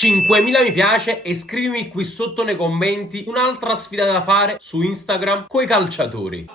5.000 mi piace e scrivimi qui sotto nei commenti un'altra sfida da fare su Instagram coi calciatori.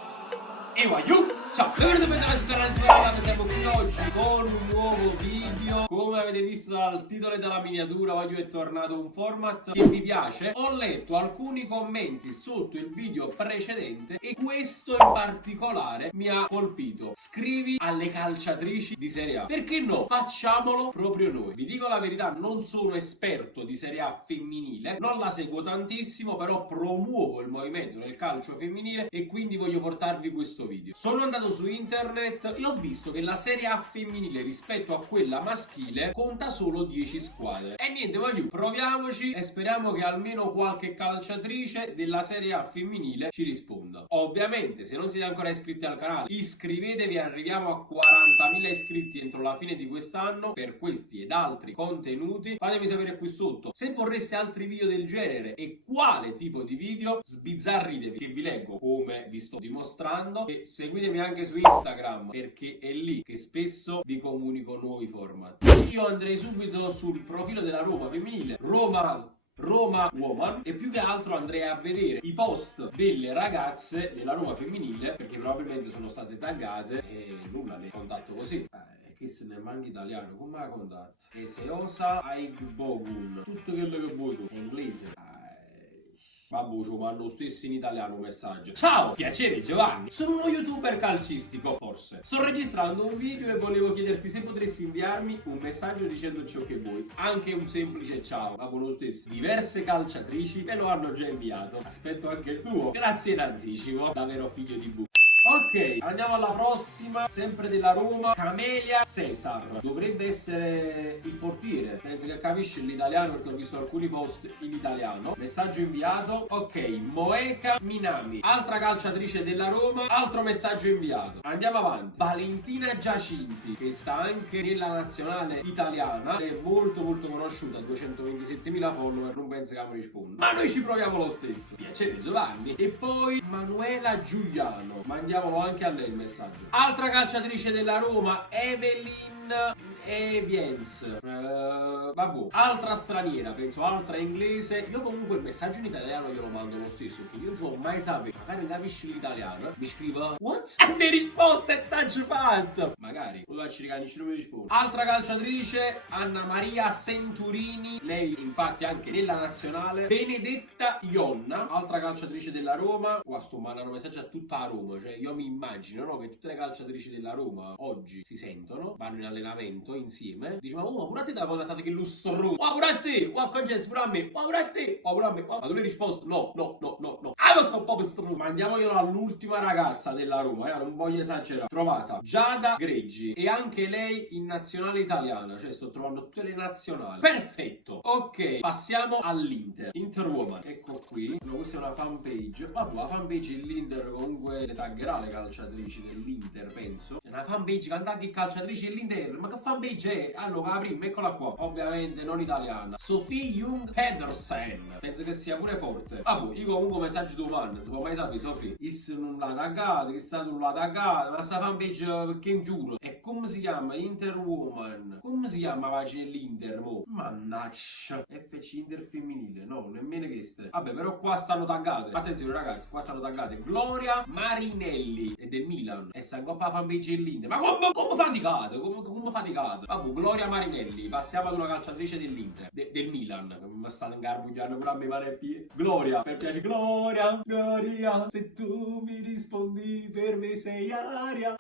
E voglio! Ciao, benvenuti sul canale Sperata, siamo qui oggi con un nuovo video. Come avete visto dal titolo e dalla miniatura, oggi è tornato un format che vi piace. Ho letto alcuni commenti sotto il video precedente e questo in particolare mi ha colpito. Scrivi alle calciatrici di Serie A. Perché no? Facciamolo proprio noi. Vi dico la verità, non sono esperto di Serie A femminile, non la seguo tantissimo, però promuovo il movimento del calcio femminile e quindi voglio portarvi questo video. Sono andato su internet e ho visto che la Serie A femminile rispetto a quella maschile conta solo 10 squadre. E niente, voglio, proviamoci e speriamo che almeno qualche calciatrice della Serie A femminile ci risponda. Ovviamente, se non siete ancora iscritti al canale, iscrivetevi, arriviamo a 40.000 iscritti entro la fine di quest'anno per questi ed altri contenuti. Fatemi sapere qui sotto se vorreste altri video del genere e quale tipo di video. Sbizzarritevi che vi leggo come vi sto dimostrando e seguitemi anche su Instagram perché è lì che spesso vi comunico nuovi format. Io andrei subito sul profilo della Roma femminile, Roma Woman, e più che altro andrei a vedere i post delle ragazze della Roma femminile perché probabilmente sono state taggate e nulla, le contatto così. Che se ne manca italiano, come la contatto? E se osa Aigbogun, tutto quello che vuoi tu, è inglese. Vabbè, ci mando stesso in italiano un messaggio. Ciao, piacere Giovanni. Sono uno youtuber calcistico, forse. Sto registrando un video e volevo chiederti se potresti inviarmi un messaggio dicendo ciò che vuoi. Anche un semplice ciao. Vabbè, lo stesso. Diverse calciatrici me lo hanno già inviato. Aspetto anche il tuo. Grazie in anticipo. Davvero figlio di bu. Ok, andiamo alla prossima, sempre della Roma, Camelia Cesar. Dovrebbe essere il portiere, penso che capisci l'italiano perché ho visto alcuni post in italiano. Messaggio inviato. Ok, Moeka Minami, altra calciatrice della Roma, altro messaggio inviato. Andiamo avanti. Valentina Giacinti, che sta anche nella nazionale italiana, è molto conosciuta, 227.000 follower, non penso che mi risponda. Ma noi ci proviamo lo stesso. Piacere Giovanni. E poi Manuela Giuliano, mandiamolo anche a lei il messaggio. Altra calciatrice della Roma, Evelyn Eviens. Vabbè, altra straniera, penso altra inglese. Io comunque il messaggio in italiano glielo mando lo stesso, perché io non so mai sapere, magari non capisci l'italiano, mi scrivo what? E mi risposta e t'ho fatto. Magari, lo faccio rigare, non mi risponde. Altra calciatrice, Anna Maria Senturini, lei infatti anche nella nazionale. Benedetta Ionna, altra calciatrice della Roma. Qua sto mandando un messaggio a tutta la Roma, cioè io mi immagino, no, che tutte le calciatrici della Roma oggi si sentono, vanno in allenamento insieme, diciamo, oh, ma pure a te da quando state che lustro, oh, pure a te, oh, congenzi pure a me, oh, pure a te, oh, pure a me, oh. Ma tu le hai risposto, no, ah, ma sto un po' per stru. Ma andiamoglielo all'ultima ragazza della Roma, non voglio esagerare, trovata Giada Greggi, e anche lei in nazionale italiana, cioè sto trovando tutte le nazionali, perfetto. Ok, passiamo all'Inter, Interwoman, ecco qui, no, questa è una fanpage, vabbè, la fanpage dell'Inter comunque le taggerà le calciatrici dell'Inter, penso, è una fanpage cantante calciatrici dell'Inter, ma che fanpage è? Allora, la prima, eccola qua, ovviamente non italiana, Sophie Jung Pedersen, penso che sia pure forte. Vabbè, io comunque messaggio domani, non si può mai sapere, Sophie, chissà non l'ha taggata, chissà non l'ha taggata, ma sta fanpage perché giuro. E come si chiama? Interwoman, come si chiama la pagina dell'Inter, mo? Mannaggia, FC Inter femminile, no, nemmeno queste. Vabbè, però qua stanno taggate, attenzione ragazzi, qua stanno taggate Gloria Marinelli e del Milan, e sta ancora la fanpage dell'Inter, ma come faticate, come faticate? Vabbè, Gloria Marinelli, passiamo ad una calciatrice dell'Inter, del Milan, mi stanno ingarbugliando pure a me male e piedi. Gloria, per piacere, Gloria, se tu mi rispondi per me sei aria.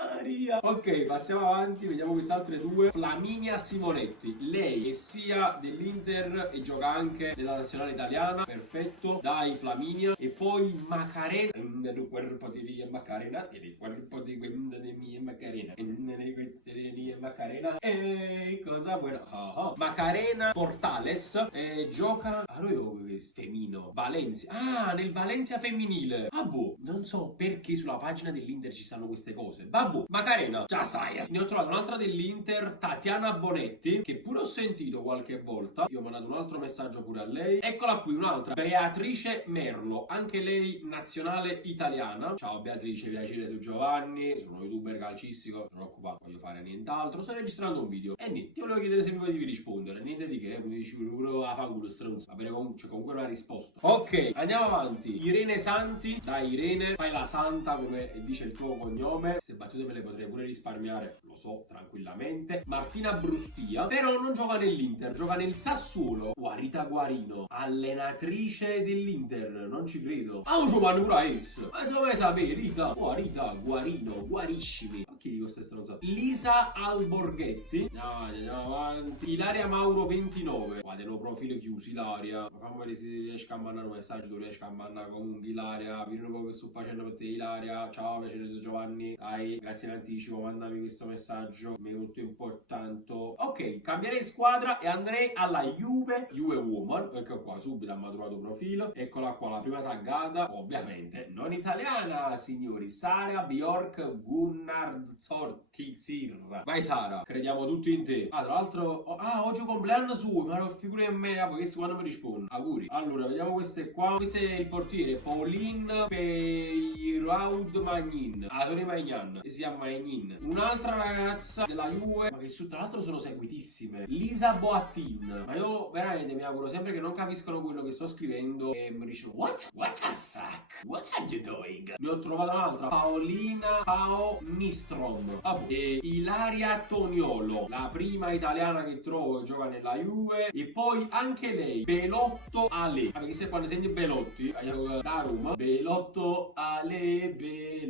Ok, passiamo avanti, vediamo queste altre due. Flaminia Simonetti, lei è sia dell'Inter e gioca anche nella nazionale italiana, perfetto, dai Flaminia. E poi Macarena, nel cuerpo di mia Macarena, e nel cuerpo di mia Macarena, e nel cuerpo di mia Macarena, e cosa buona. Macarena Portales, gioca, io femino. Valencia. Ah, nel Valencia femminile. Vabbè, non so perché sulla pagina dell'Inter ci stanno queste cose. Vabbè, Macarena, già sai. Ne ho trovato un'altra dell'Inter, Tatiana Bonetti, che pure ho sentito qualche volta. Io ho mandato un altro messaggio pure a lei. Eccola qui, un'altra. Beatrice Merlo, anche lei nazionale italiana. Ciao Beatrice, piacere su Giovanni. Sono un youtuber calcistico, non occupato, voglio fare nient'altro. Sto registrando un video. E niente, ti volevo chiedere se mi potevi rispondere. Niente di che, mi dici pure a fanculo stronzo. Va bene, comunque una risposta. Ok, andiamo avanti. Irene Santi, dai Irene, fai la santa come dice il tuo cognome. Queste battute me le potrei pure risparmiare, lo so, tranquillamente. Martina Brustia, però non gioca nell'Inter, gioca nel Sassuolo. Rita Guarino, allenatrice dell'Inter, non ci credo. Ah, Giovanni pure S. Ma secondo me sapere, Rita Guarino, guarissimi. Chi dico queste stronzate? Lisa Alborghetti. No, andiamo avanti. Ilaria Mauro 29. Guarda, no profilo chiuso, Ilaria. Ma fammi vedere se riesci a mandare un messaggio, tu riesci a mandare comunque Ilaria. Vedi un po' che sto facendo per te, Ilaria. Ciao, piacere su Giovanni. Dai, grazie in anticipo, mandami questo messaggio, mi è molto importante. Ok, cambierei squadra e andrei alla Juve Woman. Ecco qua, subito ha maturato profilo. Eccola qua, la prima taggata, ovviamente non italiana, signori. Sara Bjork Gunnard Zortifir. Vai Sara, crediamo tutti in te. Ah, tra l'altro, oggi è compleanno suo, ma figura in me, perché quando mi risponde. Auguri. Allora, vediamo queste qua. Questo è il portiere, Pauline Peiraud Magnin. Sono Magnan, si chiama Magnin. Un'altra ragazza della Juve, ma che tra l'altro sono seguitissime. Lisa Boattin. Ma io veramente mi auguro sempre che non capiscono quello che sto scrivendo e mi dicono What the fuck? What are you doing? Ne ho trovato un'altra, Paolina Pao Nistrom. E Ilaria Toniolo, la prima italiana che trovo che gioca nella Juve. E poi anche lei, Belotto Ale. Perché se quando senti Belotti da Roma, Belotto Ale, che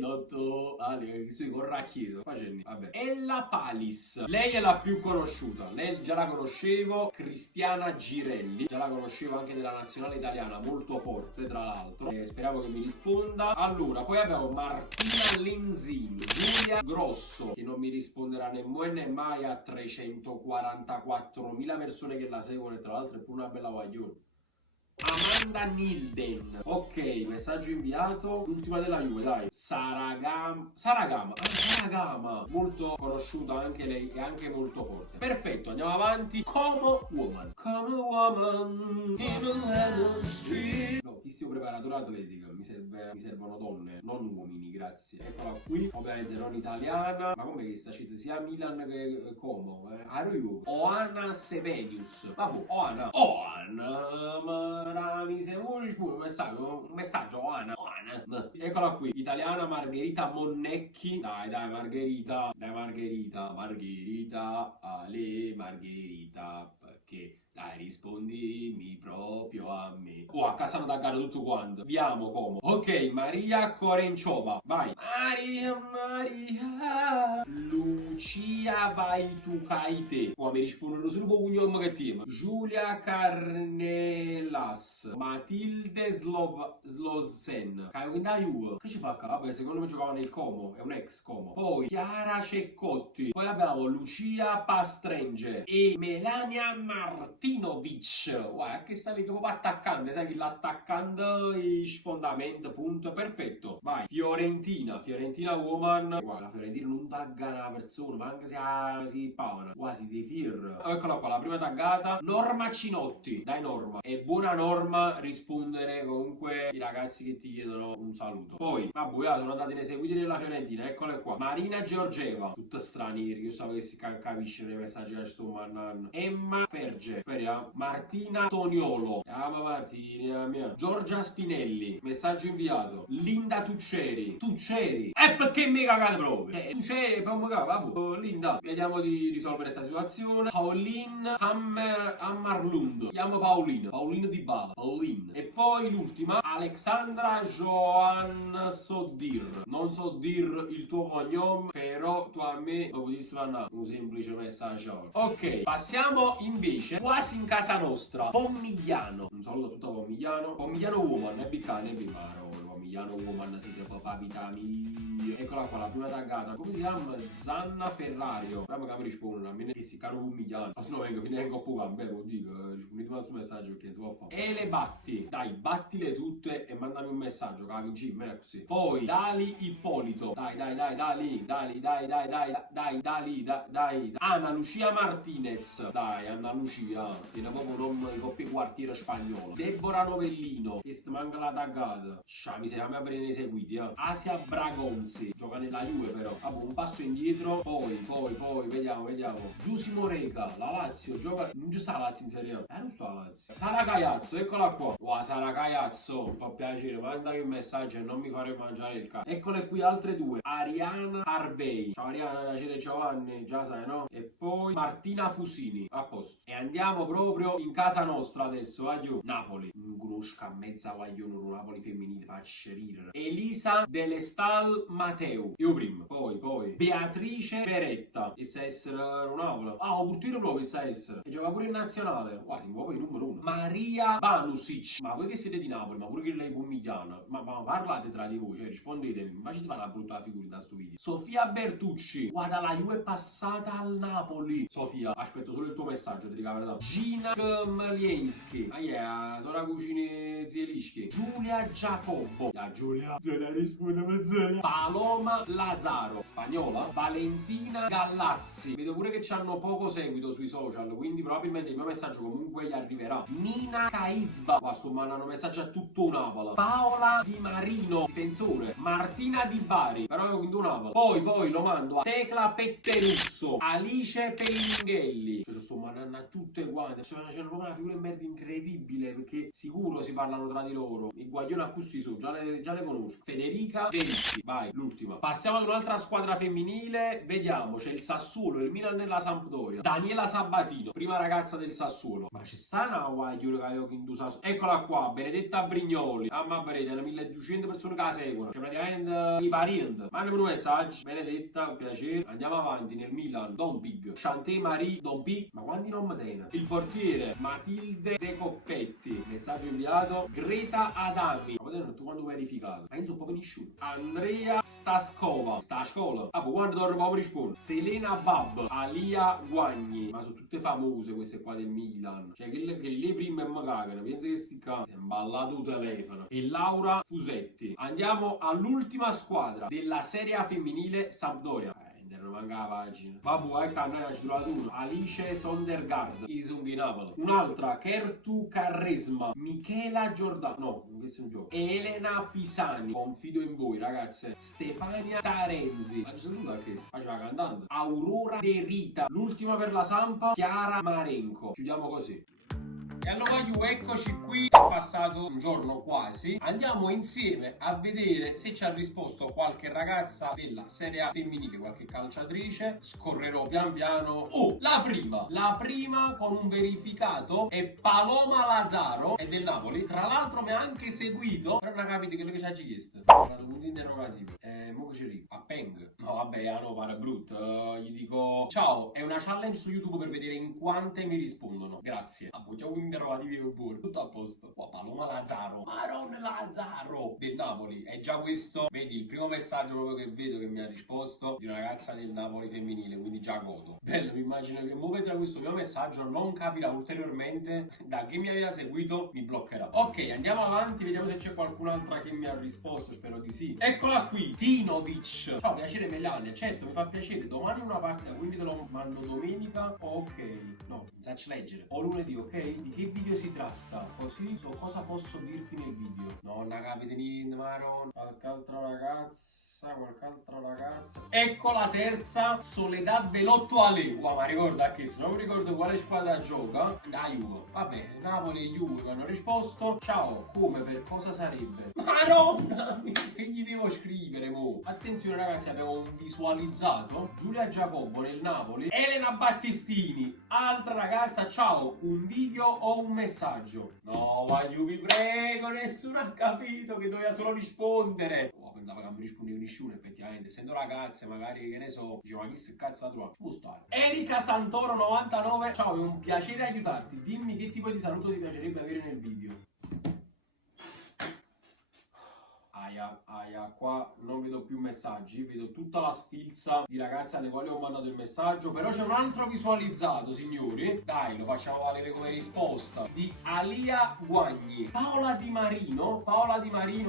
sui corracchieso facendo. Vabbè. Ella Palis, lei è la più conosciuta, lei già la conoscevo. Cristiana Girelli, già la conoscevo anche della nazionale italiana, molto forte tra l'altro. Speriamo che mi risponda. Allora, poi abbiamo Martina Lenzini, Giulia Grosso, che non mi risponderà nemmeno né mai a 344.000 persone che la seguono, e tra l'altro è pure una bella guaglione. Amanda Nilden. Ok, messaggio inviato. L'ultima della Juve, dai. Saragama. Saragama. Molto conosciuta anche lei e anche molto forte. Perfetto, andiamo avanti. Como Woman. No, tissimo preparatore atletica. Mi servono donne, non uomini, grazie. Eccola qui. Ovviamente non italiana. Ma come che sta citando sia Milan che Como? Oana Sevenius. Vabbè, Oana. Mi sembra un messaggio Oana. Eccola qui, italiana Margherita Monnecchi. Dai Margherita, Ale Margherita, perché dai, rispondimi proprio a me. A casa hanno taggato tutto quanto. Viamo come. Ok, Maria Corenciova. Vai. Maria. Lucia vai tu caite. Mi rispondono solo con cognome che team. Giulia Carnelas. Matilde Slovsen. Quindi da Juve. Che ci fa qua? Vabbè, secondo me giocava nel Como. È un ex Como. Poi Chiara Ceccotti. Poi abbiamo Lucia Pastrenge. E Melania Martinovic. Guarda che stavi proprio attaccante, sai che l'attaccante è sfondamento, punto, perfetto. Vai, Fiorentina Woman. Guarda, la Fiorentina non tagga una persona, ma anche se si pavana, quasi dei fir. Eccola qua, la prima taggata, Norma Cinotti. Dai Norma, è buona Norma rispondere comunque i ragazzi che ti chiedono un saluto. Poi, vabbè, sono andati nei seguiti della Fiorentina, eccole qua. Marina Georgieva, tutte stranieri, io so che si capisce nei messaggi che sto mandando. Emma Ferge. Martina Toniolo. Martina mia. Giorgia Spinelli. Messaggio inviato. Linda Tucceri. E perché mi cagate proprio? Tucceri, poi mi cago. Linda, vediamo di risolvere questa situazione. Pauline Hammarlund. Chiamo Paolino Di Bala. E poi l'ultima, Alexandra Joan Sodir. Non so dir il tuo cognome, però tu a me lo potessi mandare un semplice messaggio. Ok, passiamo invece quasi in casa nostra. Pomigliano. Un saluto a tutta Pomigliano. Pomigliano Woman, ne biccane, Migliano Woman, siete papà vita mia. Eccola qua, la prima taggata. Come si chiama? Zanna Ferrario. Prima che mi rispondono, a me che si caro un Migliano. Ma se no vengo, finendo un po' cambiare, vuol dire, rispondete questo messaggio perché si può fare. E le batti. Dai, battile tutte e mandami un messaggio, che la vinci in me così. Poi, Dali Ippolito. Dai, Anna Lucia Martinez. Dai, Anna Lucia. Tiene proprio nome di coppia quartiere spagnolo. Deborah Novellino. Questa manca la taggata. Mi siamo a prendere seguiti, Asia Bragonzi. Gioca nella Juve però. Un passo indietro. Poi, vediamo. Giusimo Reca. La Lazio gioca. Non ci sta la Lazio in Serie A. Non sta la Lazio. Sara Caiazzo, eccola qua. Wow, Sara Caiazzo. Un po' piacere. Mandami un messaggio e non mi fare mangiare il cane. Eccole qui altre due. Ariana Arvei. Ciao Ariana, piacere Giovanni. Già sai, no? E poi Martina Fusini. A posto. E andiamo proprio in casa nostra adesso. Adio. Napoli. Non conosco a mezza guaglione un Napoli femminile. Faccio ridere. Elisa Delestal Matteo. Io prima. Poi. Beatrice Beretta. E sa essere un Napoli. Purtroppo proprio sa essere. E gioca pure in nazionale. Quasi, poi numero uno. Maria Banusic. Ma voi che siete di Napoli, ma pure che lei è pomigliana. Ma parlate tra di voi, cioè rispondetemi. Invece di fare una brutta figura da sto video. Sofia Bertucci. Guarda, la Juve è passata al Napoli. Sofia, aspetto solo il tuo messaggio, ti dico la verità. Gina Mlienski. Sora Cucine Zielischi. Giulia Giacobbo. La Giulia. Giulia risponde mezz'ora. Paloma Lazzaro. Spagnola. Valentina Gallazzi. Vedo pure che c'hanno poco seguito sui social, quindi probabilmente il mio messaggio comunque gli arriverà. Nina Caizba. Qua sto mandando messaggio a tutto Napoli. Paola Di Marino, difensore. Martina Di Bari. Però io quindi un Napoli. Poi lo mando a Tecla Petterusso. Alice Pellinghelli. Cioè, sto mandando a tutte quante. C'è proprio una figura di merda incredibile, perché sicuro si parlano tra di loro. I guaglioni a cui sono, già le conosco. Federica Gerici. Vai, l'ultima. Passiamo ad un'altra squadra femminile. Vediamo, c'è il Sassuolo, il Milan e la Sampdoria. Daniela Sabatino, prima ragazza del Sassuolo. Ma ci sta una guaglione che io in Sassuolo. Eccola qua, Benedetta Brignoli. Ma Breda, 1200 persone che la seguono. Cioè praticamente i parenti. Mandami un messaggio. Benedetta, un piacere. Andiamo avanti nel Milan. Dompig. Chanté Marie Dompi. Ma quanti nomi tiene? Il portiere Matilde De Coppetti. Messaggio inviato. Greta Adami. Ma potete tu quando verificato? Penso un po' nessuno. Andrea Staskova. Sta a scuola. Quando torno proprio rispondo. Selena Bab. Alia Guagni. Ma sono tutte famose queste qua del Milan. Cioè che le prime mi cagano. Pensa che sti cani. È imballato il telefono. E Laura Fusetti. Andiamo all'ultima squadra della Serie A femminile, Sampdoria. Non manca la pagina. Vabbè, ecco, a noi ci trovato uno. Alice Sondergaard. Isung di Napoli. Un'altra, Kertu Carresma. Michela Giordano. No, questo è un gioco. Elena Pisani. Confido in voi, ragazze. Stefania Tarenzi. Ma ci saluta questo. Faceva cantante. Aurora De Rita. L'ultima per la Sampa. Chiara Marenco. Chiudiamo così. E allora eccoci qui, è passato un giorno quasi. Andiamo insieme a vedere se ci ha risposto qualche ragazza della Serie A femminile, qualche calciatrice. Scorrerò pian piano. La prima con un verificato è Paloma Lazzaro, è del Napoli. Tra l'altro mi ha anche seguito, però non capite quello che ci ha chiesto. Ho dato un punto interrogativo. Mo che ci dico? A Peng. No vabbè, no, pare brutto. Gli dico ciao, è una challenge su YouTube per vedere in quante mi rispondono. Grazie. Appoggiamo un interrogativo pure. Tutto a posto. Paloma Lazzaro. Maron Lazzaro del Napoli. È già questo. Vedi, il primo messaggio proprio che vedo che mi ha risposto di una ragazza del Napoli femminile, quindi già godo. Bello, mi immagino che muovete questo mio messaggio non capirà ulteriormente da chi mi aveva seguito, mi bloccherà. Ok, andiamo avanti, vediamo se c'è qualcun'altra che mi ha risposto, spero di sì. Eccola qui, Tinovic. Ciao, piacere Melania. Certo, mi fa piacere. Domani una partita, quindi te lo mando domenica. Ok, no, mi faccio leggere. O lunedì, ok? Di che video si tratta? Così so cosa posso dirti nel video. Non capite niente, Maron. Qualche altra ragazza. Ecco la terza, Soledad Belotto Ale. Wow, ma ricorda che se non mi ricordo quale squadra gioca, la Juve. Vabbè, Napoli e Juve mi hanno risposto. Ciao, come, per cosa sarebbe? Madonna, che gli devo scrivere, mo? Attenzione ragazzi, abbiamo un visualizzato. Giulia Giacobbo nel Napoli. Elena Battistini, altra ragazza. Ciao, un video o un messaggio? No, voglio, vi prego, nessuno ha capito che doveva solo rispondere. Pensavo che non mi rispondeva nessuno, effettivamente. Essendo ragazze, magari, che ne so, dicevo, ma chi sta cazzo la trova? Ci può stare. Erika Santoro 99. Ciao, è un piacere aiutarti. Dimmi che tipo di saluto ti piacerebbe avere nel video. aia, qua non vedo più messaggi, vedo tutta la sfilza di ragazze alle quali ho mandato il messaggio, però c'è un altro visualizzato, signori, dai, lo facciamo valere come risposta, di Alia Guagni. Paola Di Marino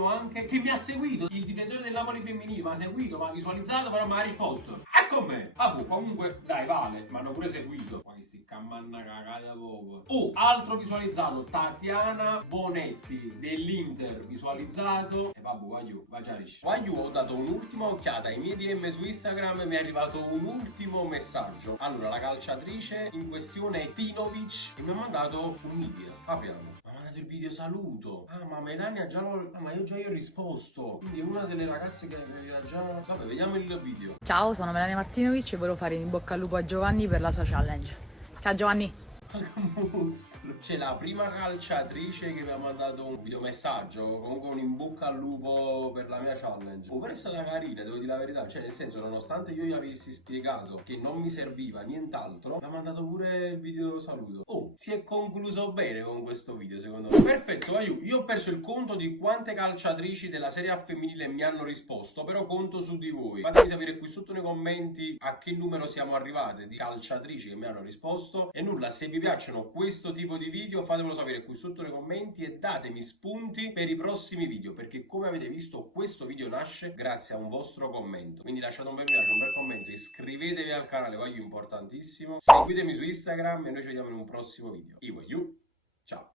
anche, che mi ha seguito, il difensore del Napoli femminile, mi ha seguito, mi ha visualizzato, però mi ha risposto. E con me. Vabbè, comunque, dai, vale, mi hanno pure seguito. Ma che si cammanna cagata poco. Oh, altro visualizzato, Tatiana Bonetti dell'Inter, visualizzato. E vabbè, va già risci. Ho dato un'ultima occhiata ai miei DM su Instagram e mi è arrivato un ultimo messaggio. Allora, la calciatrice in questione è Tinovic e mi ha mandato un video. Apriamo. Il video saluto. Ah, ma Melania già l'ho. Ah, ma io già ho risposto. Quindi è una delle ragazze che ha già. Vabbè, vediamo il video. Ciao, sono Melania Martinovic e volevo fare in bocca al lupo a Giovanni per la sua challenge. Ciao Giovanni! C'è la prima calciatrice che mi ha mandato un videomessaggio, comunque un in bocca al lupo per la mia challenge. Però è stata carina, devo dire la verità, cioè nel senso, nonostante io gli avessi spiegato che non mi serviva nient'altro, mi ha mandato pure il video saluto. Oh, si è concluso bene con questo video secondo me. Perfetto, io ho perso il conto di quante calciatrici della Serie A femminile mi hanno risposto, però conto su di voi. Fatemi sapere qui sotto nei commenti a che numero siamo arrivate di calciatrici che mi hanno risposto. E nulla, se vi piacciono questo tipo di video fatemelo sapere qui sotto nei commenti e datemi spunti per i prossimi video, perché come avete visto questo video nasce grazie a un vostro commento. Quindi lasciate un bel mi piace, un bel commento, iscrivetevi al canale, voglio importantissimo, seguitemi su Instagram e noi ci vediamo in un prossimo video. Ciao!